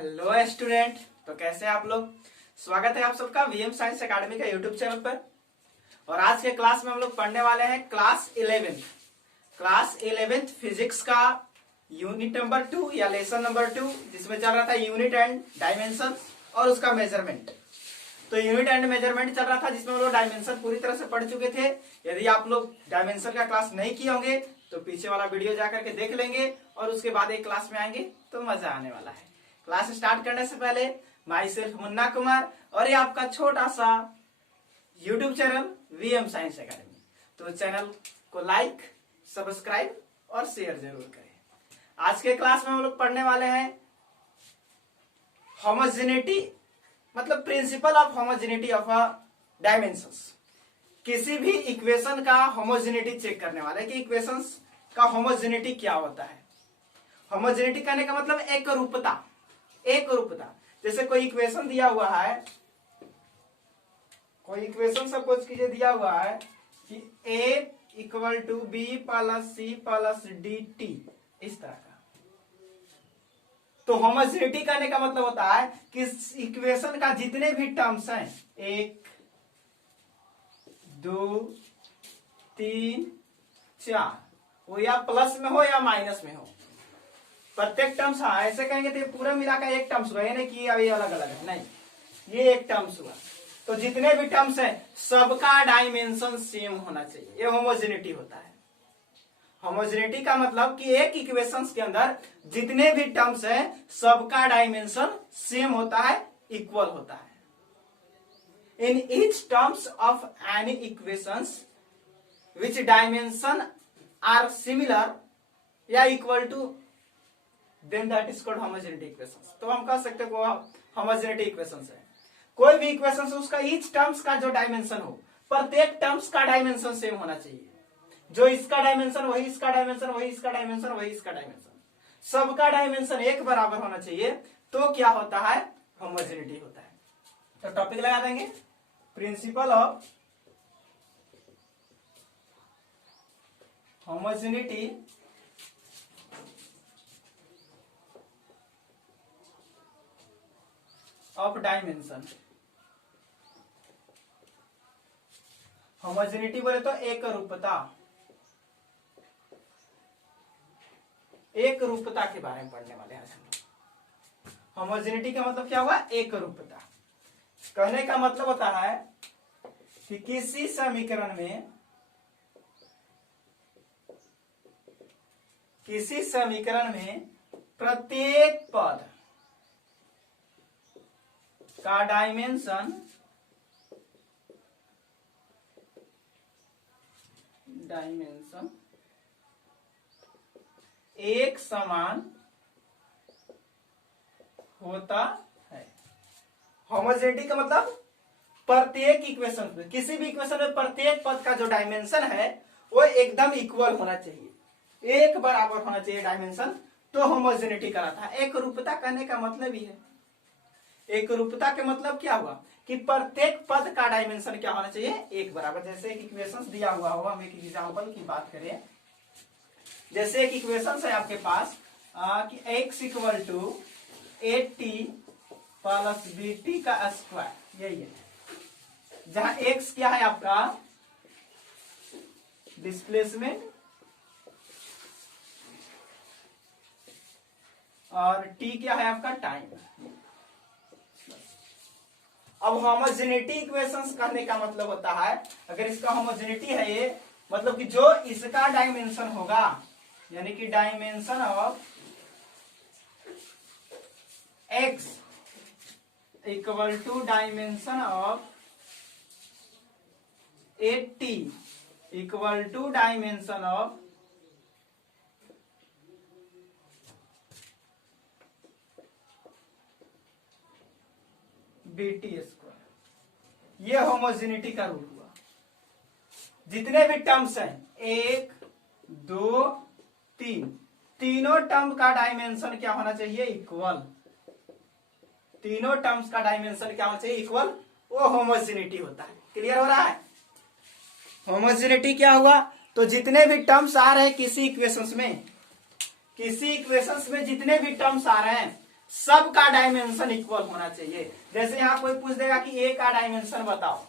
Hello student. तो कैसे हैं आप लोग। स्वागत है आप सबका वीएम साइंस एकेडमी का यूट्यूब चैनल पर। और आज के क्लास में हम लोग पढ़ने वाले हैं क्लास 11th फिजिक्स का यूनिट नंबर 2 या लेसन नंबर 2, जिसमें चल रहा था यूनिट एंड डायमेंशन और उसका मेजरमेंट। तो यूनिट एंड मेजरमेंट चल रहा था, जिसमें हम लोग डायमेंशन पूरी तरह से पढ़ चुके थे। यदि आप लोग डायमेंशन का क्लास नहीं किए होंगे तो पीछे वाला वीडियो जाकर के देख लेंगे और उसके बाद एक क्लास में आएंगे तो मजा आने वाला है। क्लास स्टार्ट करने से पहले माई सेल्फ मुन्ना कुमार और ये आपका छोटा सा YouTube channel VM science academy. तो चैनल को लाइक, सब्सक्राइब और शेयर जरूर करें। आज के क्लास में हम लोग पढ़ने वाले हैं होमोजेनिटी, मतलब principle of homogeneity of a dimensions. किसी भी इक्वेशन का होमोजेनिटी चेक करने वाले कि इक्वेशंस का होमोजेनिटी क्या होता है। होमोजेनिटी कहने का मतलब एक रूपता। जैसे कोई इक्वेशन दिया हुआ है, कोई इक्वेशन सपोज कीजिए दिया हुआ है कि a equal to B plus C plus D T, इस तरह का। तो होमोजेनिटी कहने का मतलब होता है कि इक्वेशन का जितने भी टर्म्स हैं, 1 2 3 4, वो या प्लस में हो या माइनस में हो, प्रत्येक टर्म्स। हाँ, ऐसे कहेंगे तो ये पूरा मिलाकर एक टर्म्स हुआ, ये नहीं कि अभी अलग अलग है, नहीं, ये एक टर्म्स हुआ। तो जितने भी टर्म्स हैं सबका डायमेंशन सेम होना चाहिए, ये होमोजेनिटी होता है। होमोजेनिटी का मतलब कि एक इक्वेशंस के अंदर जितने भी टर्म्स हैं सबका डायमेंशन सेम होता है, इक्वल होता है। In each terms of any equations which dimension are similar या equal to, then that is called homogeneity equations. तो हम कह सकते हैं वो होमोजेनिटी इक्वेशंस है। कोई भी इक्वेशन उसका ईच टर्म्स का जो डायमेंशन हो, प्रत्येक टर्म्स का डायमेंशन सेम होना चाहिए। जो इसका डायमेंशन वही इसका डायमेंशन, वही इसका डायमेंशन, वही इसका डायमेंशन, सबका डायमेंशन एक बराबर होना चाहिए। तो क्या होता है, होमोजेनिटी होता है। तो टॉपिक लगा देंगे, principle of homogeneity of dimension. Homogeneity बोले तो एक रूपता, एक रूपता के बारे में पढ़ने वाले हैं आज हम लोग। होमोजेनिटी का मतलब क्या हुआ, एक रूपता। कहने का मतलब होता है कि किसी समीकरण में प्रत्येक पद का डायमेंशन एक समान होता है। होमोजेनिटी का मतलब प्रत्येक इक्वेशन में, किसी भी इक्वेशन में प्रत्येक पद का जो डायमेंशन है वो एकदम इक्वल होना चाहिए, एक बराबर होना चाहिए डायमेंशन। तो होमोजेनिटी कहलाता है। एक रूपता कहने का मतलब ही है, एक रूपता के मतलब क्या हुआ कि प्रत्येक पद का डायमेंशन क्या होना चाहिए, एक बराबर। जैसे एक इक्वेशंस दिया हुआ होगा, हम एक एग्जांपल की बात करें। जैसे एक इक्वेशंस है आपके पास कि x equal to 80 plus BT का स्क्वायर, यही है। जहां x क्या है आपका डिस्प्लेसमेंट और t क्या है आपका टाइम। अब होमोजेनिटी इक्वेशंस कहने का मतलब होता है, अगर इसका होमोजेनिटी है ये मतलब कि जो इसका डायमेंशन होगा, यानी कि dimension of x equal to dimension of 80 equal to dimension of BT square. ये होमोजेनिटी का रूल हुआ। जितने भी टर्म्स हैं 1 2 3, तीनों टर्म का डायमेंशन क्या होना चाहिए, इक्वल। तीनों टर्म्स का डायमेंशन क्या होना चाहिए, इक्वल। वो होमोजेनिटी होता है। क्लियर हो रहा है। होमोजेनिटी क्या हुआ, तो जितने भी टर्म्स आ रहे हैं किसी इक्वेशंस में जितने भी टर्म्स आ रहे हैं सबका डायमेंशन इक्वल होना चाहिए। जैसे यहां कोई पूछ देगा कि ए का डायमेंशन बताओ,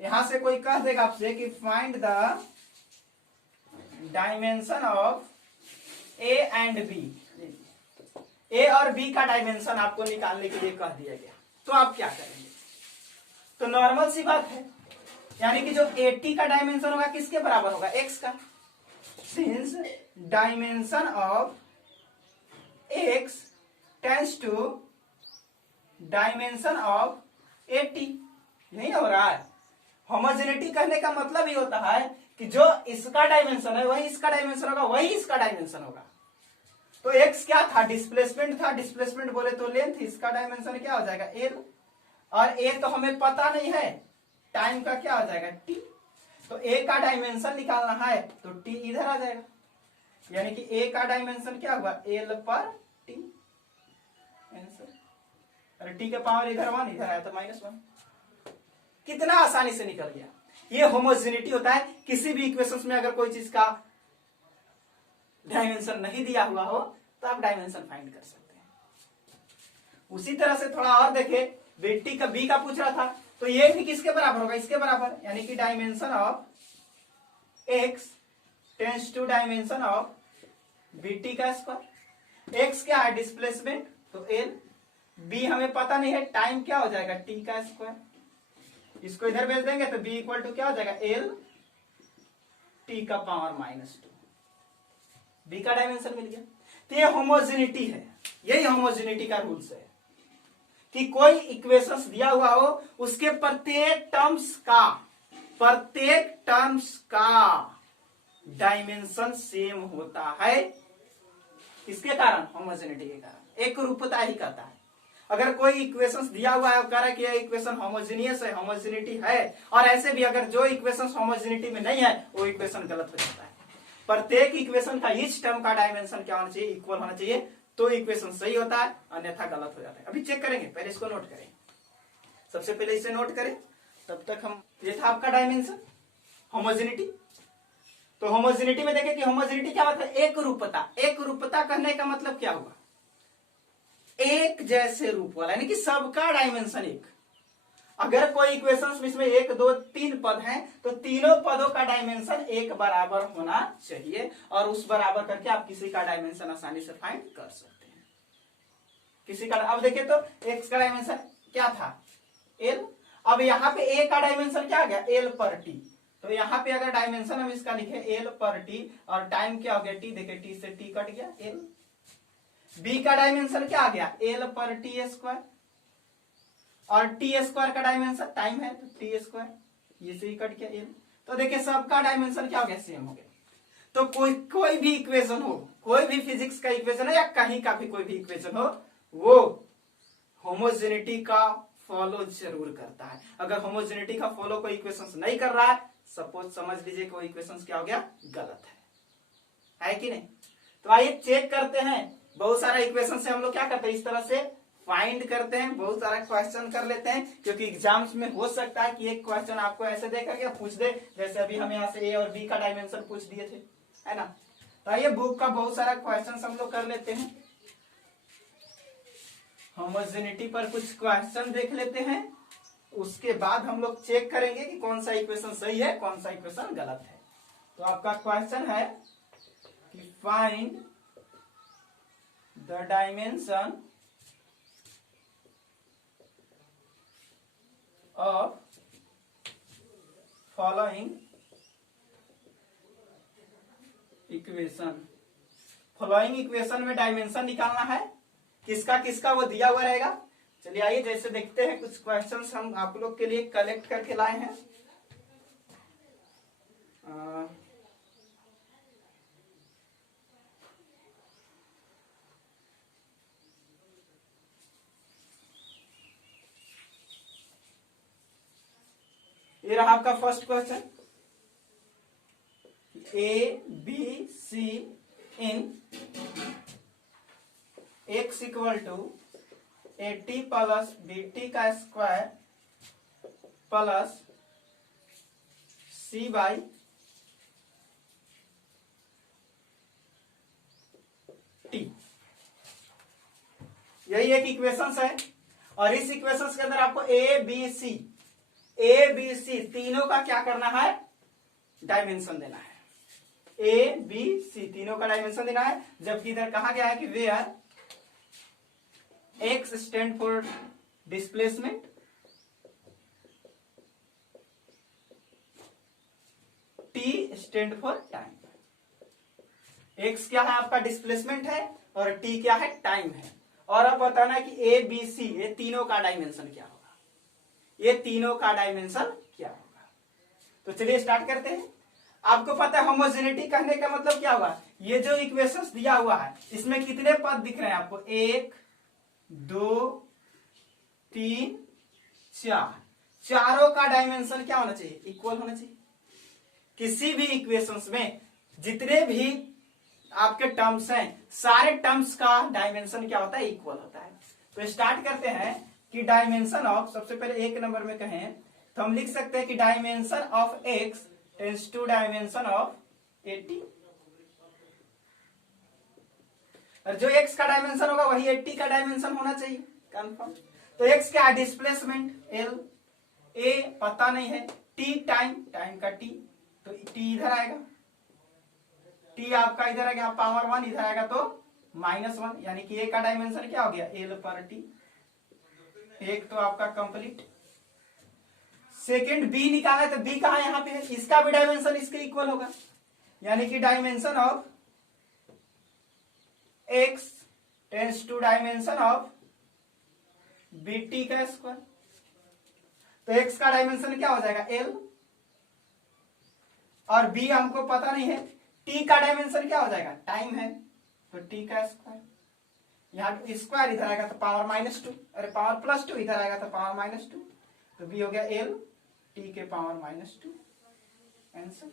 यहां से कोई कह देगा आपसे कि find the dimension of A and B, A और बी का डायमेंशन आपको निकालने के लिए कह दिया गया, तो आप क्या करेंगे? तो नॉर्मल सी बात है, यानी कि जो 80 का डायमेंशन होगा किसके बराबर होगा? x का। Since dimension of x tends to dimension of 80, यही हो रहा है। होमोजेनिटी कहने का मतलब ही होता है कि जो इसका डायमेंशन है वही इसका डायमेंशन होगा, वही इसका डायमेंशन होगा। तो x क्या था? डिस्प्लेसमेंट था। डिस्प्लेसमेंट बोले तो लेंथ, इसका डायमेंशन क्या हो जाएगा? l, और a तो हमें पता नहीं है, टाइम का क्या हो जाएगा? t। तो a का डायमेंशन निकालना है तो t इधर आ जाएगा, यानी कि a का डायमेंशन क्या हुआ? l पर t। आंसर, अरे t के पावर इधर 1, इधर आया तो -1। कितना आसानी से निकल गया। ये होमोजेनिटी होता है। किसी भी इक्वेशंस में अगर कोई चीज का डायमेंशन नहीं दिया हुआ हो तो आप डायमेंशन फाइंड कर सकते हैं। उसी तरह से थोड़ा और देखे, बेटी का बी का पूछ रहा था, तो ये भी किसके बराबर होगा? इसके बराबर, यानी कि dimension of x tends to dimension of BT का स्क्वायर। x क्या है? डिस्प्लेसमेंट, तो l। b हमें पता नहीं है, टाइम क्या हो जाएगा? t का स्क्वायर। इसको इधर भेज देंगे तो b इक्वल टू क्या हो जाएगा? l t का पावर -2। बी का डायमेंशन मिल गया। तो ये होमोजेनिटी है, यही होमोजेनिटी का रूल्स है कि कोई इक्वेशंस दिया हुआ हो उसके प्रत्येक टर्म्स का डायमेंशन सेम होता है। किसके कारण? होमोजेनिटी के कारण। एक रूपता ही कहता है। अगर कोई इक्वेशंस दिया हुआ है, कह रहा है कि ये इक्वेशन होमोजेनियस है, होमोजेनिटी है, और ऐसे भी अगर जो इक्वेशंस होमोजेनिटी में नहीं है वो इक्वेशन गलत हो जाता है। प्रत्येक इक्वेशन का ईच टर्म का डायमेंशन क्या होना चाहिए? इक्वल होना चाहिए, तो इक्वेशन सही होता है, अन्यथा गलत हो जाता है। अभी चेक करेंगे, पहले इसको नोट करें। सबसे पहले इसे नोट करें, तब तक हम, ये था आपका डायमेंशन होमोजेनिटी। तो होमोजेनिटी में देखें कि होमोजेनिटी क्या मतलब? एक रूपता। एक रूपता कहने का मतलब क्या हुआ? एक जैसे रूप वाला, यानी कि सबका डायमेंशन एक। अगर कोई इक्वेशंस इसमें 1 2 3 पद हैं तो तीनों पदों का डायमेंशन एक बराबर होना चाहिए, और उस बराबर करके आप किसी का डायमेंशन आसानी से फाइंड कर सकते हैं। किसी का, अब देखिए तो x का डायमेंशन क्या था? l। अब यहाँ पे a का डायमेंशन क्या आ गया? l पर t। तो यहाँ पे अगर डायमेंशन हम इसका लिखे l पर t, और टाइम क्या हो गया? t। देखिए t से t कट गया, l। b का डायमेंशन क्या आ गया? l पर t स्क्वायर, और टी स्क्वायर का डायमेंशन टाइम है तो टी स्क्वायर, ये से ही कट गया l। तो देखिए सबका डायमेंशन क्या हो गया? सेम हो गया। तो कोई भी इक्वेशन हो, कोई भी फिजिक्स का इक्वेशन है या कहीं का भी कोई भी इक्वेशन हो, वो होमोजेनिटी का फॉलो जरूर करता है। अगर होमोजेनिटी का फॉलो कोई इक्वेशन नहीं कर रहा है, सपोज समझ लीजिए कोई इक्वेशन क्या हो गया? गलत है कि नहीं? तो आइए चेक करते हैं। बहुत सारा इक्वेशन से हम लोग क्या करते हैं? इस तरह से फाइंड करते हैं, बहुत सारा क्वेश्चन कर लेते हैं, क्योंकि एग्जाम्स में हो सकता है कि एक क्वेश्चन आपको ऐसे दे करके पूछ दे, जैसे अभी हम यहाँ से ए और बी का डायमेंशन पूछ दिए थे, है ना। तो आइए बुक का बहुत सारा क्वेश्चन हम लोग कर लेते हैं। होमोजेनिटी पर कुछ क्वेश्चन देख लेते हैं, उसके बाद हम लोग चेक करेंगे कि कौन सा इक्वेशन सही है, कौन सा इक्वेशन गलत है। तो आपका क्वेश्चन है कि find the dimension of following equation. Following equation में डायमेंशन निकालना है, किसका किसका वो दिया हुआ रहेगा। चलिए आइए जैसे देखते हैं, कुछ क्वेश्चंस हम आप लोग के लिए कलेक्ट करके लाए हैं। ये रहा आपका first question, A B C in x equal to 80 plus BT का square plus C by T. यही एक इक्वेशंस है, और इस इक्वेशंस के अंदर आपको ए बी सी तीनों का क्या करना है, डायमेंशन देना है। ए बी सी तीनों का डायमेंशन देना है, जबकि इधर कहा गया है कि where X stand for displacement, T stand for time. X क्या है आपका, डिस्प्लेसमेंट है, और टी क्या है, टाइम है। और अब बताना है कि ए बी सी ये तीनों का डायमेंशन क्या होगा, ये तीनों का डायमेंशन क्या होगा। तो चलिए स्टार्ट करते हैं। आपको पता है होमोजेनिटी कहने का मतलब क्या हुआ, ये जो इक्वेशंस दिया हुआ है इसमें कितने पद दिख रहे हैं आपको, 1 2 3 4, चारों का डायमेंशन क्या होना चाहिए, इक्वल होना चाहिए। किसी भी इक्वेशंस में जितने भी आपके टर्म्स हैं सारे टर्म्स का डायमेंशन क्या होता है, इक्वल होता है। तो स्टार्ट करते हैं कि डायमेंशन ऑफ, सबसे पहले एक नंबर में कहें तो हम लिख सकते हैं कि dimension of X tends to dimension of 80, और जो x का डायमेंशन होगा वही 80 का डायमेंशन होना चाहिए, कंफर्म। तो x क्या है, डिस्प्लेसमेंट l, a पता नहीं है, t टाइम का t, तो t इधर आएगा, t आपका इधर आ गया पावर 1, इधर आएगा तो -1, यानी कि a का डायमेंशन क्या हो गया, l पर t। एक तो आपका कंप्लीट। सेकेंड b निकाला है, तो b कहा यहां पे है, इसका भी डायमेंशन इसके इक्वल होगा, यानी कि dimension of x tends to dimension of bt का स्क्वायर। तो x का डायमेंशन क्या हो जाएगा, l, और b हमको पता नहीं है, t का डायमेंशन क्या हो जाएगा, टाइम है, तो t का स्क्वायर, यहाँ स्क्वायर इधर आएगा तो पावर -2, अरे पावर +2 इधर आएगा तो पावर -2, तो b हो गया l t के पावर -2। आंसर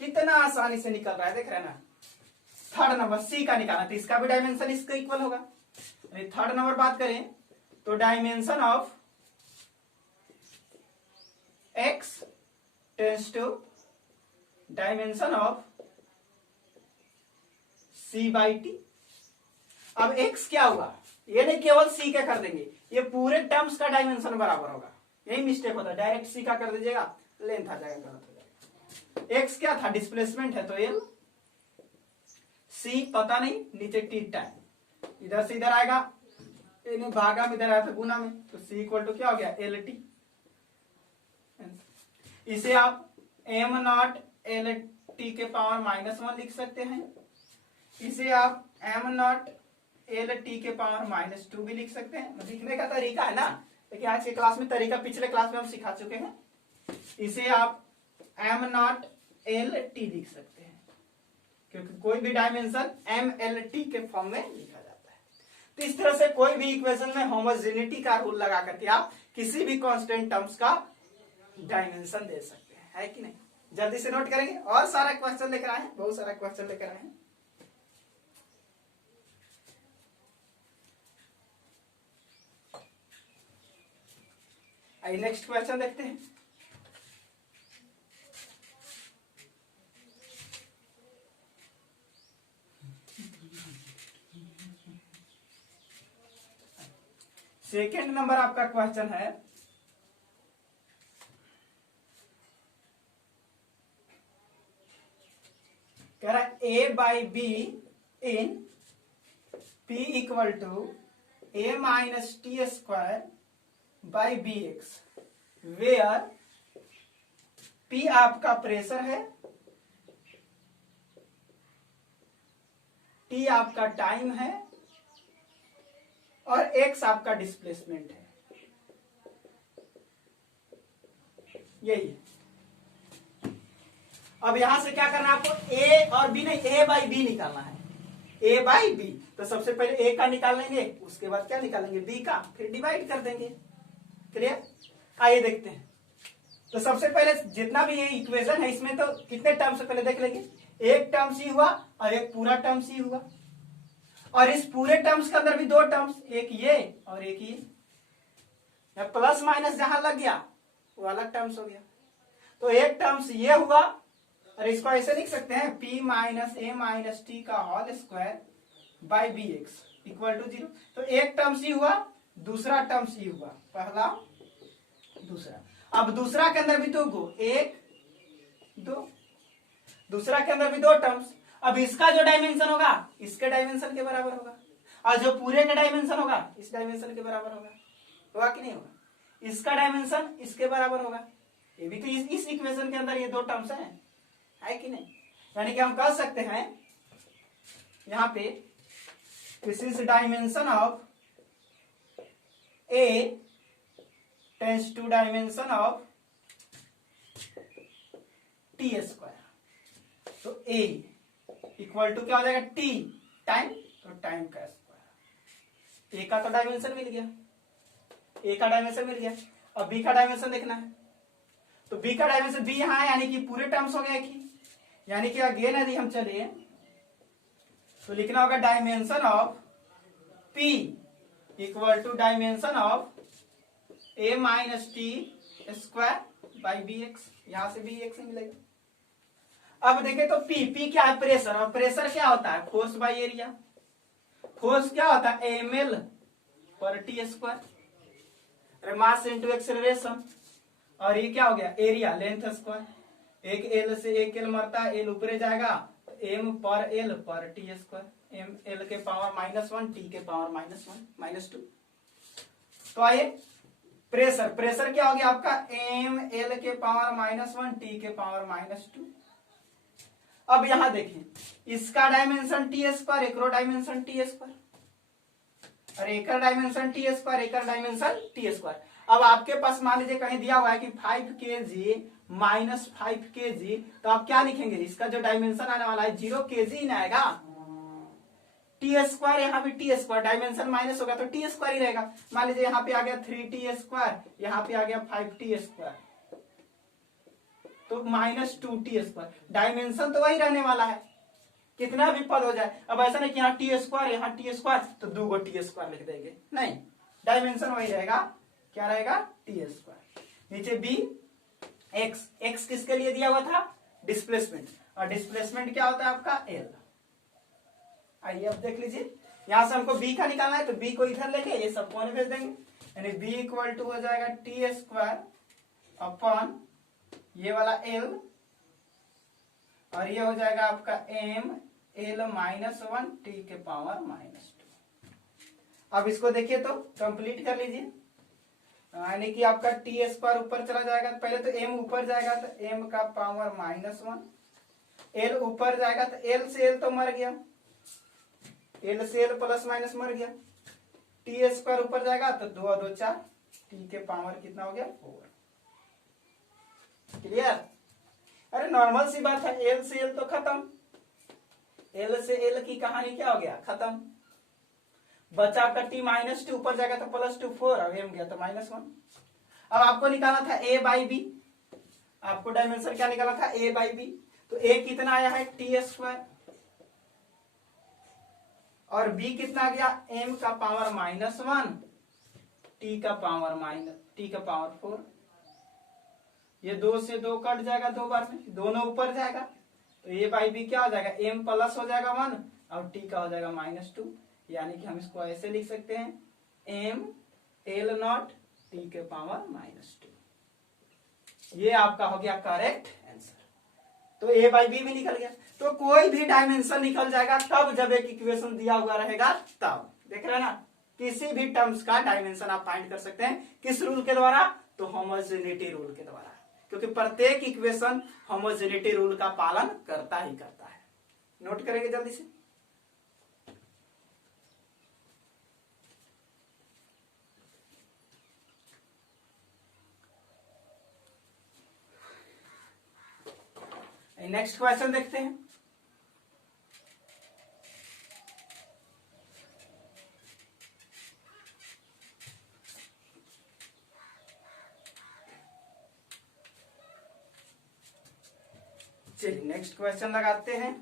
कितना आसानी से निकल रहा है, देख रहे हैं ना। थर्ड नंबर सी का निकालना, तो इसका भी डायमेंशन इसका इक्वल होगा। थर्ड नंबर बात करें तो dimension of x tends to dimension of c/t। अब x क्या हुआ, ये नहीं केवल c का कर देंगे, ये पूरे टर्म्स का डायमेंशन बराबर होगा, यही मिस्टेक होता है, डायरेक्ट c का कर दीजिएगा, लेंथ आ जाएगा, गलत हो जाएगा। x क्या था, डिस्प्लेसमेंट है, तो l, c पता नहीं, नीचे t टाइम, इधर से इधर आएगा, भागा में इधर आया था गुना में, तो c इक्वल टू क्या हो गया, lt। इसे आप m0 lt के पावर -1 लिख सकते हैं, इसे आप m0 lt के पावर -2 भी लिख सकते हैं। लिखने का तरीका है ना, लेकिन आज के क्लास में तरीका पिछले क्लास में हम सिखा चुके हैं। इसे आप m0 lt लिख सकते हैं, क्योंकि कोई भी डायमेंशन mlt के फॉर्म में लिखा जाता है। तो इस तरह से कोई भी इक्वेशन में होमोजेनिटी का रूल लगा करके आप किसी भी कांस्टेंट टर्म्स का डायमेंशन दे सकते हैं, है कि नहीं। जल्दी से नोट करेंगे, और सारा क्वेश्चन लेकर आए हैं, बहुत सारा क्वेश्चन लेकर आए हैं। आइए नेक्स्ट क्वेश्चन देखते हैं। सेकेंड नंबर आपका क्वेश्चन है, कह रहा है a/b in p equal to a minus T square by bx, where p आपका प्रेशर है, t आपका टाइम है, और x आपका डिस्प्लेसमेंट है। यही है। अब यहां से क्या करना है आपको, a और b नहीं, a/b निकालना है, a/b। तो सबसे पहले a का निकाल लेंगे, उसके बाद क्या निकालेंगे, b का, फिर डिवाइड कर देंगे। क्लियर। आइए देखते हैं। तो सबसे पहले जितना भी ये इक्वेशन है इसमें तो कितने टर्म से पहले देख लेंगे, एक टर्म सी हुआ और एक पूरा टर्म सी हुआ, और इस पूरे टर्म्स के अंदर भी दो टर्म्स, एक ये और एक ये, प्लस माइनस जहां लग गया वो अलग टर्म्स हो गया। तो एक टर्म्स ये हुआ, और इसको ऐसे लिख सकते हैं p minus a minus T का whole square by B X equal to 0। तो एक टर्म सी हुआ, दूसरा टर्म सी हुआ, पहला दूसरा। अब दूसरा के अंदर भी दो, एक दो, दूसरा के अंदर भी दो टर्म्स। अब इसका जो डायमेंशन होगा इसके डायमेंशन के बराबर होगा, और जो पूरे का डायमेंशन होगा इस डायमेंशन के बराबर होगा कि नहीं होगा? इसका डायमेंशन इसके बराबर होगा। ये भी तो इस इक्वेशन के अंदर ये दो टर्म्स हैं, है कि नहीं? यानी कि हम कह सकते हैं यहां पे this is dimension of A tends to dimension of T square. तो ए इक्वल टू क्या हो जाएगा? टी टाइम, तो टाइम का स्क्वायर। ए का तो डायमेंशन मिल गया, ए का डायमेंशन मिल गया। अब बी का डायमेंशन देखना है, तो बी का डायमेंशन बी यहां है, यानी कि पूरे टर्म्स हो गए कि, यानी कि अगेन यदि हम चले तो लिखना होगा dimension of P equal to dimension of A minus T square by B X. यहां से बी एक्स मिलेगा। अब देखें तो पी क्या है? प्रेशर। और प्रेशर क्या होता है? Force by area. फोर्स क्या होता है? M L per T square, mass into acceleration. और ये क्या हो गया? Area, length square. एक एल से एक एल मरता है, एल ऊपरे जाएगा, एम पर L per T square, M L के पावर -1 टी के पावर -1 -2। तो आइए प्रेशर, प्रेशर क्या हो गया आपका? एम एल के पावर -1 टी के पावर -2। अब यहां देखें, इसका डायमेंशन टी स्क्वायर, एक डायमेंशन टी स्क्वायर, और एक डायमेंशन टी स्क्वायर, एक डायमेंशन टी स्क्वायर। अब आपके पास मान लीजिए कहीं दिया हुआ है कि 5 kg माइनस 5 kg, तो आप क्या लिखेंगे? इसका जो डायमेंशन आने वाला है 0 kg ही ना आएगा। टी स्क्वायर, यहाँ भी टी स्क्वायर, डायमेंशन माइनस होगा तो टी स्क्वायर ही रहेगा। मान लीजिए यहाँ पे आ गया 3t स्क्वायर, यहाँ पे आ गया 5t स्क्वायर, तो -2t स्क्वायर। डायमेंशन तो वही रहने वाला है, कितना भी पद हो जाए। अब ऐसा नहीं कि यहाँ टी स्क्वायर यहाँ टी स्क्वायर तो 2 टी स्क्वायर लिख देंगे, नहीं, डायमेंशन वही रहेगा। क्या रहेगा? T square. नीचे बी एक्स, एक्स किसके लिए दिया हुआ था? डिस्प्लेसमेंट। और डिस्प्लेसमेंट क्या होता है आपका? एल। आइए अब देख लीजिए, यहां से हमको बी का निकालना है, तो बी को इधर लेके ये सब कोने भेज देंगे, यानी बी इक्वल टू हो जाएगा टी स्क्वायर अपॉन ये वाला एल, और ये हो जाएगा आपका एम एल -1 टी के पावर -2। अब इसको देखिए तो कंप्लीट कर लीजिए, यानी कि आपका टी स्क्वायर ऊपर चला जाएगा, पहले तो एम ऊपर जाएगा तो एम का पावर -1, एल ऊपर जाएगा तो एल से एल तो मर गया, एल से एल प्लस माइनस मर गया, टी स्क्वायर ऊपर जाएगा तो 2 और 2 4, टी के पावर कितना हो गया? 4। क्लियर? अरे नॉर्मल सी बात है, एल से एल तो खत्म, एल से एल की कहानी क्या हो गया? खत्म। बचा आपका टी -2, ऊपर जाएगा तो +2 4, और एम गया तो -1। अब आपको निकालना था ए बाई बी, आपको डायमेंशन क्या निकालना था? ए बाई बी। तो ए कितना आया है? टी स्क्वायर, और बी कितना गया? एम का पावर -1 टी का पावर 4। ये 2 से 2 कट जाएगा 2 बार में, दोनों ऊपर जाएगा, तो ए बाई बी क्या हो जाएगा? एम प्लस हो जाएगा 1 और टी का हो जाएगा -2, यानी कि हम इसको ऐसे लिख सकते हैं एम एल नॉट टी के पावर -2। ये आपका हो गया करेक्ट आंसर। तो ए बाई बी भी निकल गया। तो कोई भी डायमेंशन निकल जाएगा तब जब एक इक्वेशन दिया हुआ रहेगा तब। देख रहे हैं ना, किसी भी टर्म्स का डायमेंशन आप फाइंड कर सकते हैं। किस रूल के द्वारा? तो होमोजेनिटी रूल के द्वारा, क्योंकि प्रत्येक इक्वेशन होमोजेनिटी रूल का पालन करता ही करता है। नोट करेंगे जल्दी से। नेक्स्ट क्वेश्चन देखते हैं। चलिए नेक्स्ट क्वेश्चन लगाते हैं।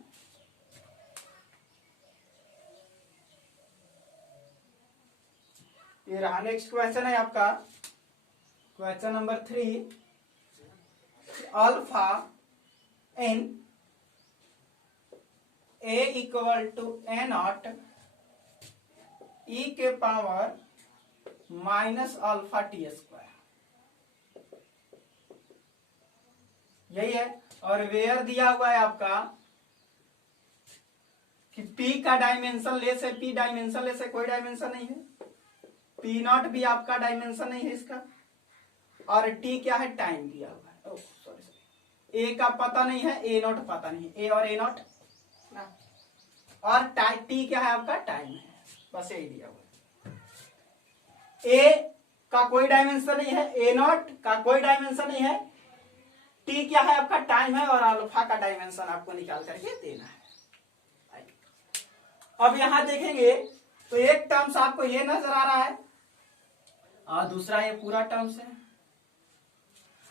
ये रहा नेक्स्ट क्वेश्चन है आपका question number 3। Alpha N A equal to A not E के power minus alpha T square, यही है। और वेयर दिया हुआ है आपका कि पी का डायमेंशन लेस है, पी डायमेंशन लेस है, कोई डायमेंशन नहीं है। पी नॉट भी आपका डायमेंशन नहीं है इसका। और टी क्या है, टाइम दिया हुआ है। सॉरी, ए का पता नहीं है, ए नॉट पता नहीं है, ए और ए नॉट ना। और टी क्या है आपका, टाइम है, बस यही दिया हुआ है। ए का कोई डायमेंशन नहीं है, ए नॉट का कोई डायमेंशन नहीं है, टी क्या है आपका, टाइम है, और अल्फा का डायमेंशन आपको निकाल करके देना है। अब यहां देखेंगे तो एक टर्म्स आपको ये नजर आ रहा है और दूसरा ये पूरा टर्म्स है।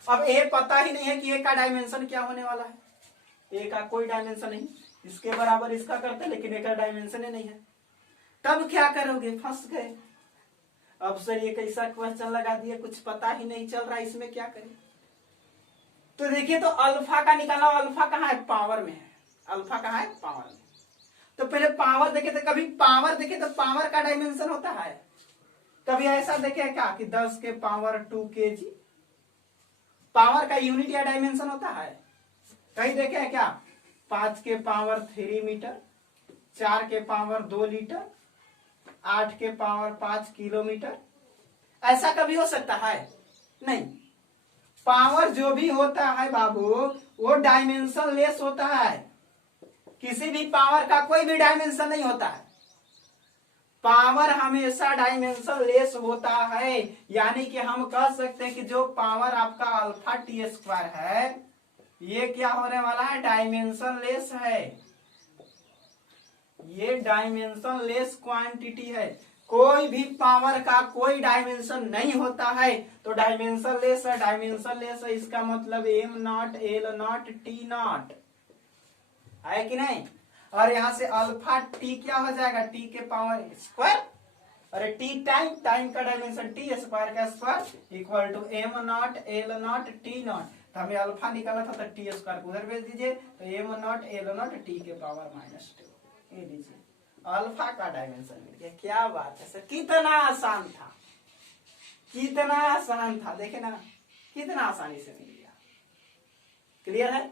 अब ए पता ही नहीं है कि ए का डायमेंशन क्या होने वाला है, ए का कोई डायमेंशन नहीं, इसके बराबर इसका करते लेकिन ए का डायमेंशन ही नहीं है। तब क्या करोगे, फंस गए। अब सर ये कैसा क्वेश्चन लगा दिया, कुछ पता ही नहीं चल रहा, इसमें क्या करें। तो देखिए, तो अल्फा का निकाला, अल्फा कहाँ है, पावर में है। अल्फा कहाँ है, पावर में। तो पहले पावर देखे, तो कभी पावर देखे तो पावर का डायमेंशन होता है, कभी ऐसा देखे क्या कि 10 के पावर 2 kg पावर का यूनिट या डायमेंशन होता है। कहीं देखे है क्या, 5 के पावर 3 मीटर, 4 के पावर 2 लीटर, 8 के पावर 5 किलोमीटर, ऐसा कभी हो सकता है नहीं। पावर जो भी होता है बाबू वो डायमेंशन लेस होता है, किसी भी पावर का कोई भी डायमेंशन नहीं होता है, पावर हमेशा डायमेंशन लेस होता है। यानी कि हम कह सकते हैं कि जो पावर आपका अल्फा टी स्क्वायर है ये क्या होने वाला है, डायमेंशन लेस है, ये डायमेंशन लेस क्वांटिटी है। कोई भी पावर का कोई डायमेंशन नहीं होता है तो डायमेंशन लेस है, डायमेंशन लेस है, इसका मतलब M naught L naught T not है कि नहीं। और यहां से अल्फा टी क्या हो जाएगा, टी के पावर स्क्वायर, अरे टी टाइम, टाइम का डायमेंशन टी स्क्वायर का square equal to M naught L naught T naught. तो हमें अल्फा निकाला था तो टी स्क्वायर को उधर भेज दीजिए, तो M naught L naught T के पावर -2 ये लीजिए, अल्फा का डायमेंशन मिल गया। क्या बात है सर, कितना आसान था, कितना आसान था, देखे ना कितना आसानी से मिल गया। क्लियर है,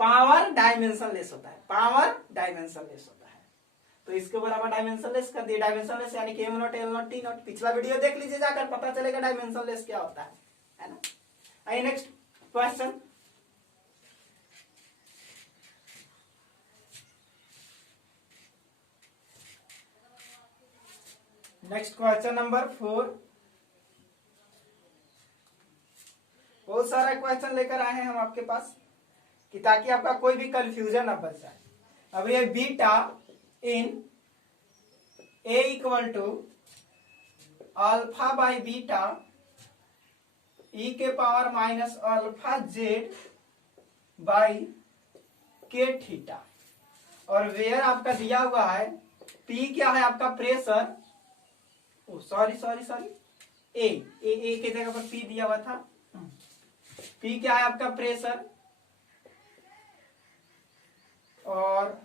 पावर डायमेंशन लेस होता है, पावर डायमेंशन लेस होता है, तो इसके बराबर डायमेंशन लेस कर दिए। डायमेंशन लेस यानी कि M naught L naught T not, पिछला वीडियो देख लीजिए जाकर, पता चलेगा डायमेंशन लेस क्या होता है ना। आइए next question, next question number 4। बहुत सारा क्वेश्चन लेकर आए हैं हम आपके पास कि ताकि आपका कोई भी कंफ्यूजन ना बच जाए। अब ये beta in A equal to alpha by beta E के power minus alpha Z by K theta, और वेयर आपका दिया हुआ है, पी क्या है आपका pressure, sorry sorry sorry, A के जगह पर पी दिया हुआ था, पी क्या है आपका प्रेशर, और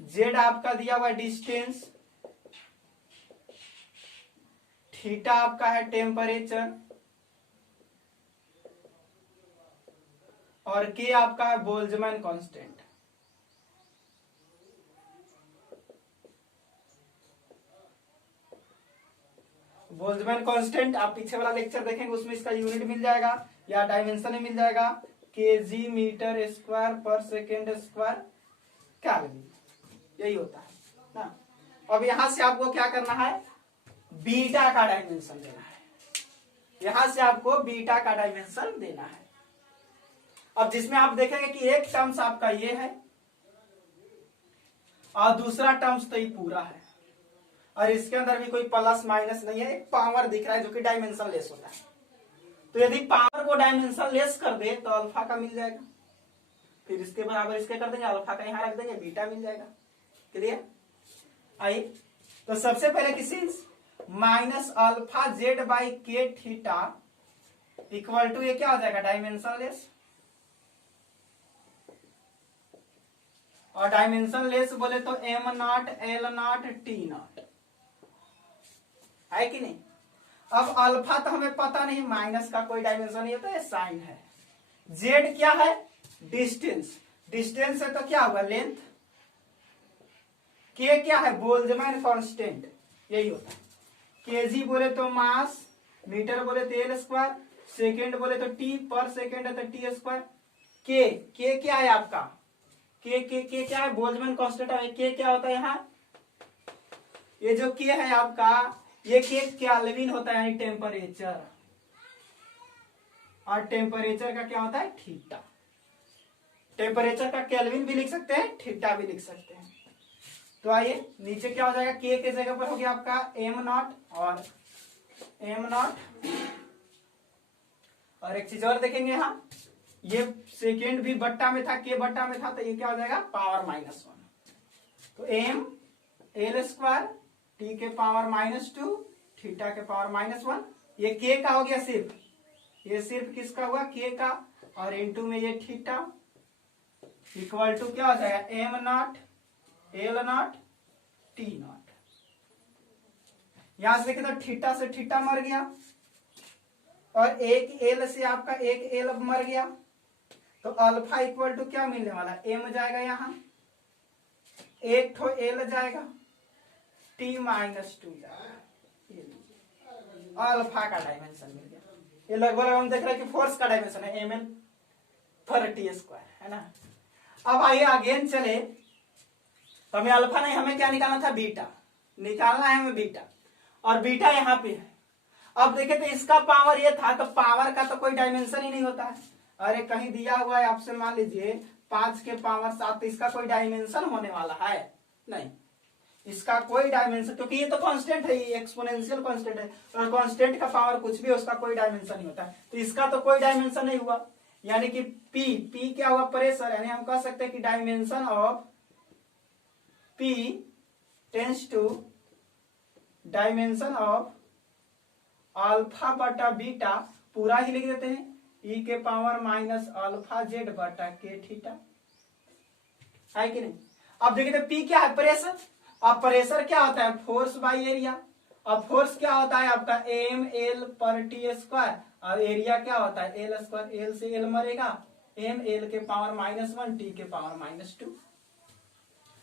जेड आपका दिया हुआ डिस्टेंस, थीटा आपका है टेम्परेचर, और के आपका है बोल्ट्जमैन कांस्टेंट। बोल्ट्जमैन कांस्टेंट आप पीछे वाला लेक्चर देखेंगे उसमें इसका यूनिट मिल जाएगा या डायमेंशन ही मिल जाएगा, केजी मीटर स्क्वायर पर सेकेंड स्क्वायर केल्विन, यही होता है ना। अब यहां से आपको क्या करना है, बीटा का डायमेंशन देना है, यहां से आपको बीटा का डायमेंशन देना है। अब जिसमें आप देखेंगे कि एक टर्म्स आपका ये है और दूसरा टर्म्स तो ये पूरा है, और इसके अंदर भी कोई प्लस माइनस नहीं है, एक पावर दिख रहा है जो कि डायमेंशन लेस होता है। तो यदि पावर को डायमेंशन लेस कर दे तो अल्फा का मिल जाएगा, फिर इसके बराबर इसके कर देंगे, अल्फा का यहां रख देंगे, बीटा मिल जाएगा। क्लियर। आइए तो सबसे पहले किसी minus alpha Z by K theta equal to ये क्या हो जाएगा, डायमेंशन लेस, और डायमेंशन लेस बोले तो M naught, L naught, T not, है कि नहीं। अब अल्फा तो हमें पता नहीं, माइनस का कोई डायमेंशन नहीं होता है, साइन है। जेड क्या है, डिस्टेंस, डिस्टेंस है तो क्या होगा, लेंथ। के क्या है, बोल्ट्जमैन कांस्टेंट, यही होता है। केजी बोले तो मास, मीटर बोले तो एल स्क्वायर, सेकेंड बोले तो टी पर सेकेंड है तो टी स्क्वायर। के क्या है आपका, के क्या है, बोल्ट्जमैन कांस्टेंट है। के क्या होता है यहाँ, ये जो के है आपका, ये के केल्विन होता है, यानी टेम्परेचर, और टेम्परेचर का क्या होता है, थीटा। टेम्परेचर का केल्विन भी लिख सकते हैं, थीटा भी लिख सकते हैं। तो आइए नीचे क्या हो जाएगा, के जगह पर हो गया आपका एम नॉट और एम नॉट। और एक चीज और देखेंगे यहाँ, ये सेकेंड भी बट्टा में था, के बट्टा में था, तो ये क्या हो जाएगा, पावर -1। तो एम एल स्क्वायर टी के पावर -2 थीटा के पावर -1। ये के का हो गया सिर्फ, ये सिर्फ किसका हुआ, के का, और इनटू में ये थीटा इक्वल टू क्या हो जाएगा, M naught L naught T not. यहां से देखें तो थीटा से थीटा मर गया, और एक एल से आपका एक एल मर गया, तो अल्फा इक्वल टू क्या मिलने वाला, एम जाएगा यहाँ, एक ठो एल जाएगा, टी -2 जाएगा, अल्फा का डायमेंशन मिल गया। ये लगभग हम देख रहे हैं कि फोर्स का डायमेंशन है M L per T square, है ना। अब आइए अगेन चले, तो हमें अल्फा नहीं, हमें क्या निकालना था, बीटा निकालना है हमें, बीटा, और बीटा यहाँ पे है। अब देखे तो इसका पावर ये था, तो पावर का तो कोई डायमेंशन ही नहीं होता है। अरे कहीं दिया हुआ है आपसे, मान लीजिए 5 के पावर 7, तो इसका कोई डायमेंशन होने वाला है नहीं, इसका कोई डायमेंशन, क्योंकि ये तो कांस्टेंट है, ये एक्सपोनेंशियल कांस्टेंट है, और कांस्टेंट का पावर कुछ भी, उसका कोई डायमेंशन नहीं होता है, तो इसका तो कोई डायमेंशन नहीं हुआ। यानी कि पी क्या हुआ, प्रेशर, यानी हम कह सकते हैं कि dimension of P tends to dimension of alpha बटा बीटा, पूरा ही लिख देते हैं, e के पावर -अल्फा जेड बटा के थीटा, है कि नहीं। अब देखिए P क्या है, प्रेशर। अब प्रेशर क्या होता है, फोर्स बाई एरिया। अब फोर्स क्या होता है आपका, M L per T square, और एरिया क्या होता है, एल स्क्वायर, एल से एल मरेगा, एम एल के पावर -1 टी के पावर -2।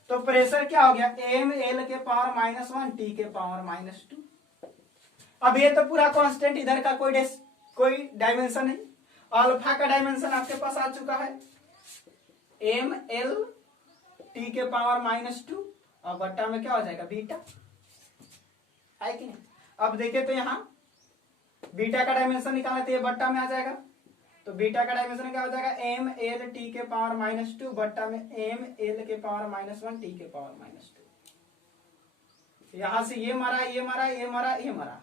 तो प्रेशर क्या हो गया, एम एल के पावर -1 टी के पावर -2। अब ये तो पूरा कांस्टेंट, इधर का कोई डायमेंशन नहीं। अल्फा का डायमेंशन आपके पास आ चुका है, एम एल टी के पावर -2, और बट्टा में क्या हो जाएगा, बीटा, है कि नहीं। अब देखे तो यहाँ बीटा का डायमेंशन निकालना, तो ये बट्टा में आ जाएगा, तो बीटा का डायमेंशन क्या हो जाएगा, एम एल टी के पावर -2 बट्टा में एम एल के पावर -1 टी के पावर -2। यहां से ये मारा, ये मारा, ये मारा, ये मारा,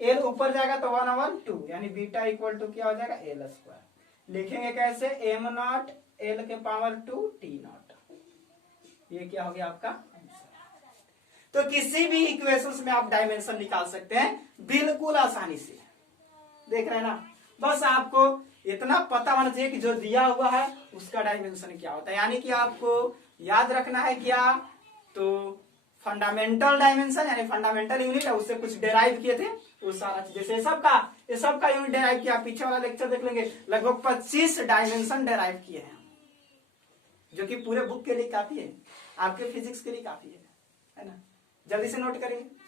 एल ऊपर जाएगा तो 1/2, यानी बीटा इक्वल टू क्या हो जाएगा, एल स्क्वायर। लिखेंगे कैसे, एम नॉट एल के पावर 2 टी नॉट। ये क्या हो गया आपका आंसर। तो किसी भी इक्वेशंस में आप डायमेंशन निकाल सकते हैं बिल्कुल आसानी से, देख रहे हैं ना। बस आपको इतना पता होना चाहिए कि जो दिया हुआ है उसका डायमेंशन क्या होता है, यानी कि आपको याद रखना है क्या, तो फंडामेंटल डायमेंशन यानी फंडामेंटल यूनिट है, उससे कुछ डेराइव किए थे, वो सारा चीज, जैसे ये सबका यूनिट डेराइव किया, पीछे वाला लेक्चर देख लेंगे, लगभग 25 डायमेंशन डेराइव किए हैं, जो कि पूरे बुक के लिए काफी है, आपके फिजिक्स के लिए काफी है ना। जल्दी से नोट करेंगे।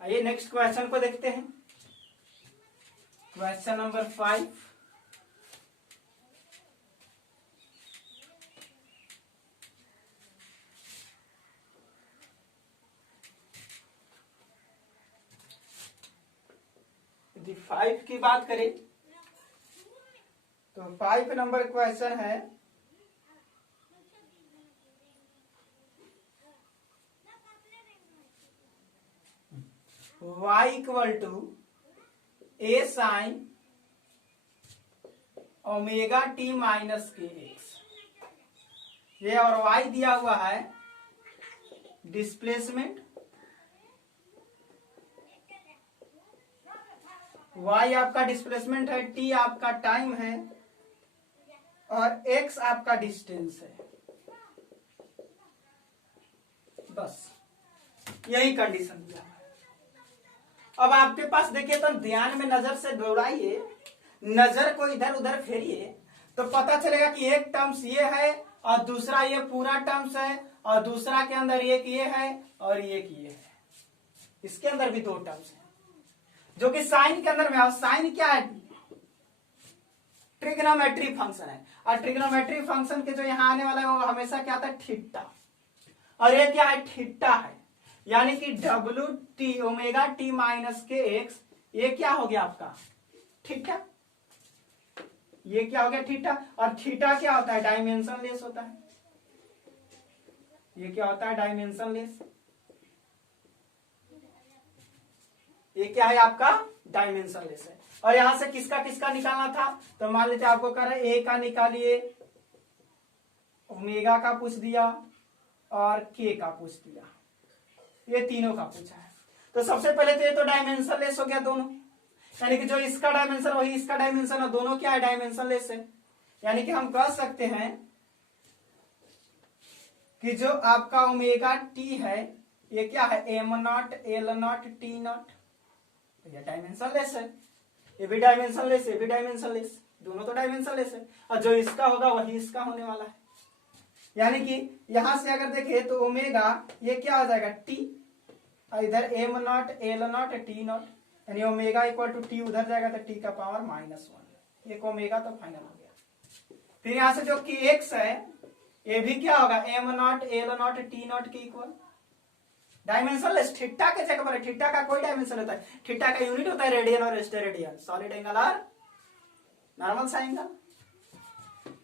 आइए नेक्स्ट क्वेश्चन को देखते हैं, क्वेश्चन नंबर 5। यदि 5 की बात करें तो 5 नंबर क्वेश्चन है, y equal to A sine omega T minus K X. ये, और y दिया हुआ है डिस्प्लेसमेंट, y आपका डिस्प्लेसमेंट है, t आपका टाइम है, और x आपका डिस्टेंस है। बस यही कंडीशन दिया है। अब आपके पास देखिए तो ध्यान में नजर से दौड़ाइए, नजर को इधर उधर फेरिए तो पता चलेगा कि एक टर्म्स ये है और दूसरा ये पूरा टर्म्स है, और दूसरा के अंदर एक ये है और एक ये है। इसके अंदर भी दो टर्म्स है जो कि साइन के अंदर में है। साइन क्या है? ट्रिग्नोमेट्री फंक्शन है, और ट्रिग्नोमेट्री फंक्शन के जो यहाँ आने वाला है वो हमेशा क्या था? थीटा। और ये क्या है? थीटा है, यानी कि W T omega T minus K X, ये क्या हो गया आपका? थीटा। ये क्या हो गया? थीटा। और थीटा क्या होता है? डायमेंशन लेस होता है। ये क्या होता है? Dimension less. ये क्या है आपका? डायमेंशन लेस है। और यहां से किसका किसका निकालना था? तो मान लीजिए आपको कह रहे ए का निकालिए, ओमेगा का पूछ दिया और के का पूछ दिया, ये तीनों का पूछा है। तो सबसे पहले तो ये तो डायमेंशन लेस हो गया दोनों, यानी कि जो इसका डायमेंशन वही इसका डायमेंशन है, दोनों क्या है? डायमेंशन लेस है। यानी कि हम कह सकते हैं कि जो आपका ओमेगा टी है ये क्या है? M naught L naught T not, ये डायमेंशन लेस है। ये भी डायमेंशन लेस, ये भी डायमेंशन लेस, दोनों तो डायमेंशन लेस है। और जो इसका होगा वही इसका होने वाला है। यानी कि यहां से अगर देखें तो ओमेगा ये क्या हो जाएगा? टी, और इधर M naught L naught T not, यानी ओमेगा इक्वल टू टी, उधर जाएगा तो टी का पावर -1, एक ओमेगा तो फाइनल हो गया। फिर यहां से जो कि एक्स है ये भी क्या होगा? M naught L naught T not के इक्वल, डायमेंशन लेस। थीटा के जगह पर थीटा का कोई डायमेंशन होता है? थीटा का यूनिट होता है रेडियन और स्टेरेडियन, सॉलिड एंगल और नॉर्मल साइन एंगल।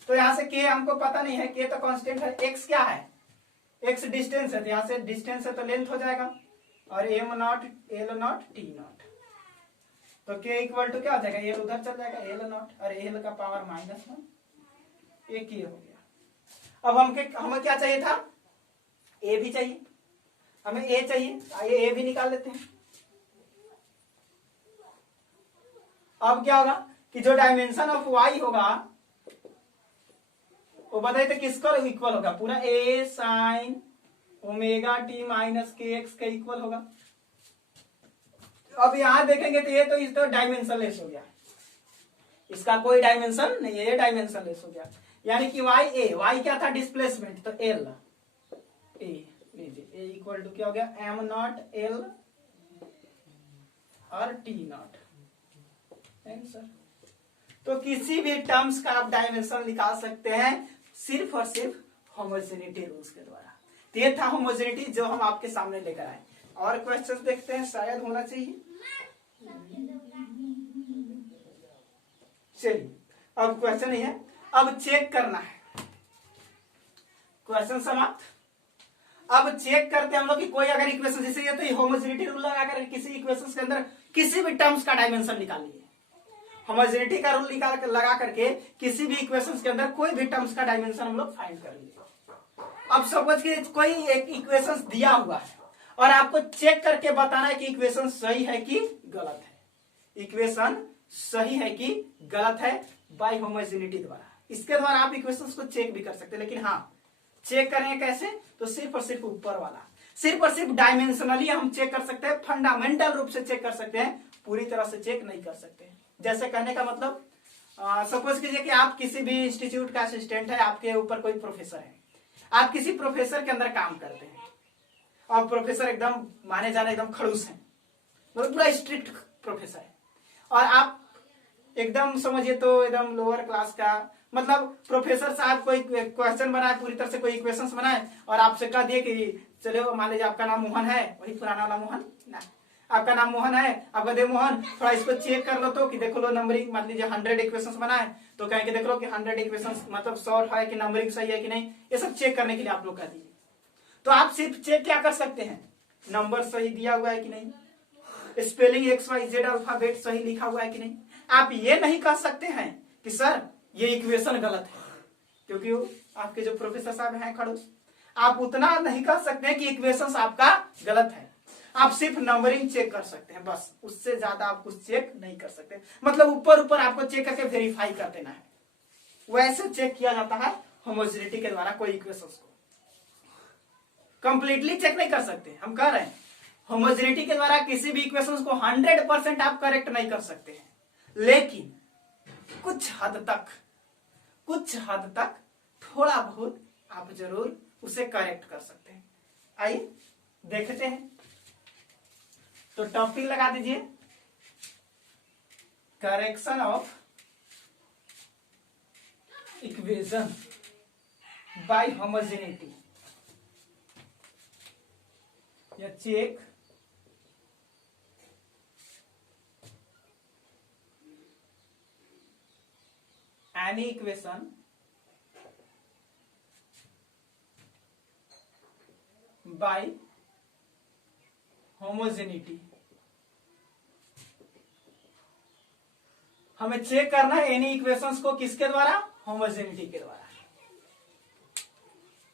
तो यहां से के हमको पता नहीं है, के तो कांस्टेंट है। एक्स क्या है? एक्स डिस्टेंस है, तो यहां से डिस्टेंस है तो लेंथ हो जाएगा, और M naught L naught T naught, तो के इक्वल टू क्या हो जाएगा? एल उधर चल जाएगा, एल नॉट और एल का पावर -1, एक ये हो गया। अब हमें क्या चाहिए था? ए भी चाहिए, हमें ए चाहिए। आइए ए भी निकाल लेते हैं। अब क्या होगा कि जो डायमेंशन ऑफ वाई होगा वो बताइए तो किसको इक्वल होगा? पूरा ए sine omega T minus K x के इक्वल होगा। अब यहां देखेंगे तो ये तो इस तो डायमेंशन लेस हो गया, इसका कोई डायमेंशन नहीं है, ये डायमेंशन लेस हो गया। यानी कि वाई ए, वाई क्या था? डिस्प्लेसमेंट, तो एल ए लीजिए, ए इक्वल टू क्या हो गया? एम नॉट एल और टी नॉट आंसर। तो किसी भी टर्म्स का आप डायमेंशन निकाल सकते हैं सिर्फ और सिर्फ होमोजेनिटी रूल्स के द्वारा। तो ये था होमोजेनिटी जो हम आपके सामने लेकर आए। और क्वेश्चंस देखते हैं, शायद होना चाहिए। चलिए अब क्वेश्चन ही है, अब चेक करना है। क्वेश्चन समाप्त। अब चेक करते हैं हम लोग कि कोई अगर इक्वेशन, जैसे ये तो होमोजेनिटी रूल लगाकर किसी इक्वेशन के अंदर किसी भी टर्म्स का डायमेंशन निकालिए। होमोजेनिटी का रूल लगा करके किसी भी इक्वेशंस के अंदर कोई भी टर्म्स का डायमेंशन हम लोग फाइंड कर लिए। अब सपोज कि कोई एक इक्वेशंस दिया हुआ है और आपको चेक करके बताना है कि इक्वेशन सही है कि गलत है। इक्वेशन सही है कि गलत है बाय होमोजेनिटी द्वारा। इसके द्वारा आप इक्वेशंस को चेक भी कर सकते हैं, लेकिन हाँ चेक करेंगे कैसे? तो सिर्फ और सिर्फ ऊपर वाला, सिर्फ और सिर्फ डायमेंशनली हम चेक कर सकते हैं, फंडामेंटल रूप से चेक कर सकते हैं, पूरी तरह से चेक नहीं कर सकते। जैसे कहने का मतलब सपोज कीजिए कि आप किसी भी इंस्टीट्यूट का असिस्टेंट है, आपके ऊपर कोई प्रोफेसर है, आप किसी प्रोफेसर के अंदर काम करते हैं और प्रोफेसर एकदम माने जाने एकदम खड़ूस है, मतलब पूरा स्ट्रिक्ट प्रोफेसर है, और आप एकदम समझिए तो एकदम लोअर क्लास का, मतलब प्रोफेसर साहब कोई क्वेश्चन बनाए, पूरी तरह से कोई इक्वेशंस बनाए और आपसे कह दिए कि चलो मान लीजिए आपका नाम मोहन है, वही पुराना वाला मोहन ना, आपका नाम मोहन है, आपका दे मोहन थोड़ा इसको चेक कर लो तो कि देखो लो नंबरिंग, मान लीजिए 100 इक्वेशंस बनाए तो कहेंगे देख लो कि 100 इक्वेशंस मतलब सॉल्व है कि नंबरिंग सही है कि नहीं, ये सब चेक करने के लिए आप लोग कह दीजिए। तो आप सिर्फ चेक क्या कर सकते हैं? नंबर सही दिया हुआ है कि नहीं, स्पेलिंग XYZ अल्फाबेट सही लिखा हुआ है कि नहीं। आप ये नहीं कह सकते हैं कि सर ये इक्वेशन गलत है, क्योंकि वो आपके जो प्रोफेसर साहब हैं खड़ूस, आप उतना नहीं कर सकते कि इक्वेशंस आपका गलत है, आप सिर्फ नंबरिंग चेक कर सकते हैं बस, उससे ज्यादा आप कुछ चेक नहीं कर सकते। मतलब ऊपर ऊपर आपको चेक करके वेरीफाई कर देना है, वैसे चेक किया जाता है होमोजेनिटी के द्वारा कोई इक्वेशंस को। कंप्लीटली चेक नहीं कर सकते, हम कह रहे हैं होमोजेनिटी के द्वारा किसी भी इक्वेशंस को 100% आप करेक्ट नहीं कर सकते हैं, लेकिन कुछ हद तक थोड़ा बहुत आप जरूर उसे करेक्ट कर सकते हैं। आइए देखते हैं, तो टॉपिक लगा दीजिए correction of equation by homogeneity या check any equation by homogeneity. हमें चेक करना है एनी इक्वेशंस को किसके द्वारा, होमोजेनिटी के द्वारा।